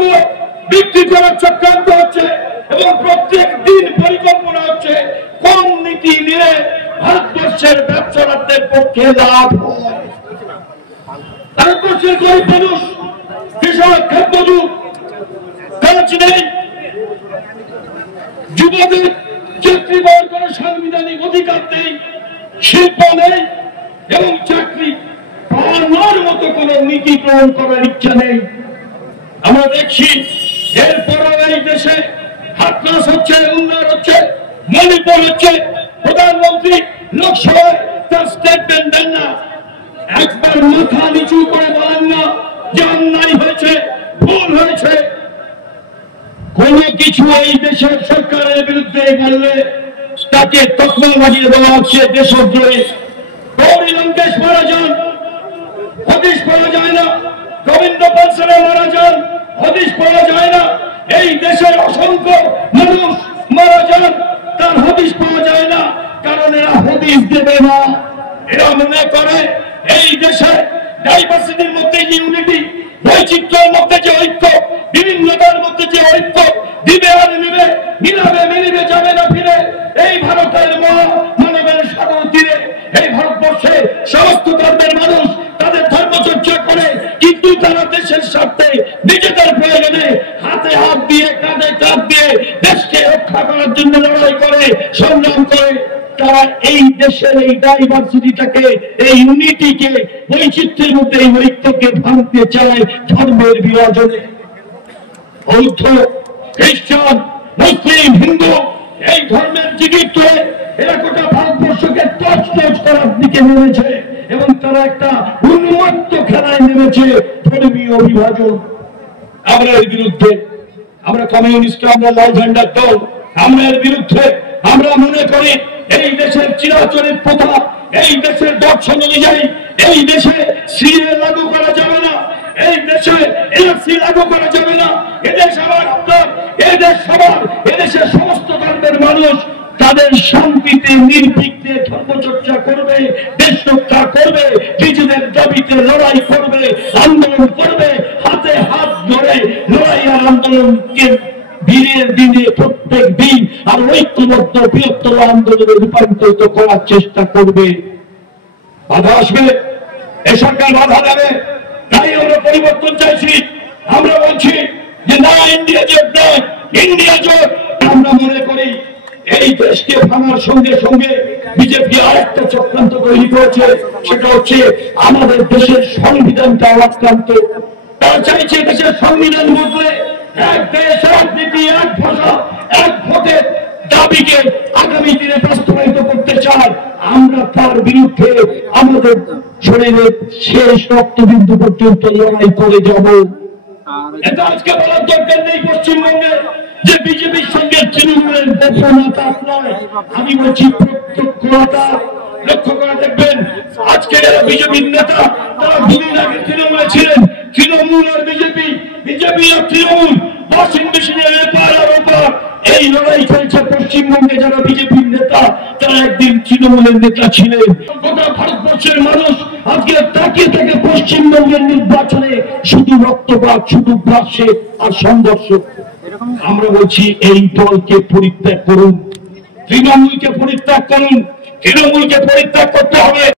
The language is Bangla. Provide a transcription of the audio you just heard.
সম্পর্ক বিক্রি করার চক্রান্ত হচ্ছে এবং প্রত্যেক দিন পরিকল্পনা হচ্ছে কোন নীতি নিয়ে ভারতবর্ষের ব্যবসাদারদের পক্ষে লাভ হয়। ভারতবর্ষের গরিব মানুষ, কৃষক, ক্ষেতমজুর, কাজ নেই, যুবদের চাকরি পাওয়ার কোন সাংবিধানিক অধিকার নেই, শিল্প নেই এবং চাকরি পাওয়ানোর মতো কোন নীতি গ্রহণ করার ইচ্ছা নেই। আমরা দেখছি এরপরও এই দেশে হাতনাস হচ্ছে, উন্নয়ন হচ্ছে, মণিপুর হচ্ছে। প্রধানমন্ত্রী লোকসভায় তার স্টেটমেন্ট দেন না, একবার মাথা নিচু করে বলেন না যে অন্যায় হয়েছে, ভুল হয়েছে। কোন কিছু এই দেশের সরকারের বিরুদ্ধে বললে তাকে তকমা বাজিয়ে দেওয়া হচ্ছে দেশদ্রোহী। গৌরী লঙ্কেশ মারা যান, হদিশ পাওয়া যায় না। গোবিন্দ পালসেরা মারা যান, হদিশ পাওয়া যায় না। এই দেশের অসংখ্য মানুষ মারা যান, তার হদিশ পাওয়া যায় না, কারণ এরা হদিশ দেবে না। এরা মনে করে এই দেশে ডাইভার্সিটির মধ্যে যে ইউনিটি, বৈচিত্র্যের মধ্যে যে ঐক্য, বিভিন্নতার মধ্যে যে ঐক্য, দিবে আর নিবে, মিলাবে মিলিবে, যাবে না ফিরে। এই ভারতের মানবের সাগর তীরে এই ভারতবর্ষে সমস্ত ধর্মের মানুষ তাদের ধর্ম চর্চা করে, কিন্তু তারা দেশের স্বার্থে নিজেদের প্রয়োজনে হাতে হাত দিয়ে, কাঁধে কাঁধ দিয়ে দেশকে রক্ষা করার জন্য লড়াই করে, সংগ্রাম করে। তারা এই দেশের এই ডাইভার্সিটিটাকে, এই ইউনিটিকে, বৈচিত্র্যের মধ্যে এই ঐক্যকে ভাঙতে চায় ধর্মের বিভাজনে। বৌদ্ধ, খ্রিস্টান, মুসলিম, হিন্দু এই ধর্মের জিগির ধরে এরা গোটা ভারতবর্ষকে টচ করার দিকে নেমেছে এবং তারা একটা উন্মত্ত খেলায় নেমেছে, ধর্মীয় বিভাজন। আমরা এর বিরুদ্ধে, আমরা কমিউনিস্ট, আমরা লাল ঝান্ডার দল, আমরা এর বিরুদ্ধে। আমরা মনে করি এই দেশের চিরাচরিত প্রথা, এই দেশের দর্শন অনুযায়ী এই দেশে সিএ লাগু করা যাবে না, এই দেশে এনআরসি লাগু করা যাবে না। এদেশ আমার আপনার, এদেশ সবার, এদেশের সমস্ত ধর্মের মানুষ তাদের শান্তিতে নির্বিঘ্নে ধর্মচর্চা করবে, দেশ রক্ষা করবে, নিজেদের দাবিতে লড়াই করবে, আন্দোলন করবে, হাতে হাত ধরে লড়াই আর আন্দোলনকে দিনের দিনে প্রত্যেক দিন আর ঐক্যবদ্ধ বৃহত্তর আন্দোলনে রূপান্তরিত করার চেষ্টা করবে। বাধা আসবে, এ সরকার বাধা দেবে, তাই আমরা পরিবর্তন চাইছি। আমরা বলছি যে না, ইন্ডিয়া জোট নয়, ইন্ডিয়া জোট। আমরা মনে করি এই দেশকে ভাঙার সঙ্গে সঙ্গে বিজেপি আরেকটা চক্রান্ত তৈরি করেছে, সেটা হচ্ছে আমাদের দেশের সংবিধানটা আক্রান্ত। তারা চাইছে দেশের সংবিধান বদলে এক দেশ, এক নীতি, এক ভাষা, এক ভোটের দাবিকে আগামী দিনে বাস্তবায়িত করতে চায়। আমরা তার বিরুদ্ধে আমাদের শরীরের শেষ রক্তবিন্দু পর্যন্ত লড়াই করে যাব। এটা আজকে বলার দরকার নেই পশ্চিমবঙ্গে যে বিজেপির সঙ্গে তৃণমূলের গোপন আঘাত নয়, আমি বলছি প্রত্যক্ষ আঘাত। লক্ষ্য করে দেখবেন আজকে যারা বিজেপির নেতা তারা দুদিন আগে তৃণমূলে ছিলেন। তৃণমূল আর বিজেপি, বিজেপি আর তৃণমূল ওয়াশিং মেশিনের এপার আর ওপার এই লড়াই চলছে পশ্চিমবঙ্গে। যারা বিজেপির নেতা তারা একদিন তৃণমূলের নেতা ছিলেন। গোটা ভারতবর্ষের মানুষ আজকে তাকিয়ে থাকে পশ্চিমবঙ্গের নির্বাচনে, শুধু রক্তপাত, শুধু ভাষ্যে আর সংঘর্ষ। আমরা বলছি এই দলকে পরিত্যাগ করুন, তৃণমূলকে পরিত্যাগ করুন, তৃণমূলকে পরিত্যাগ করতে হবে।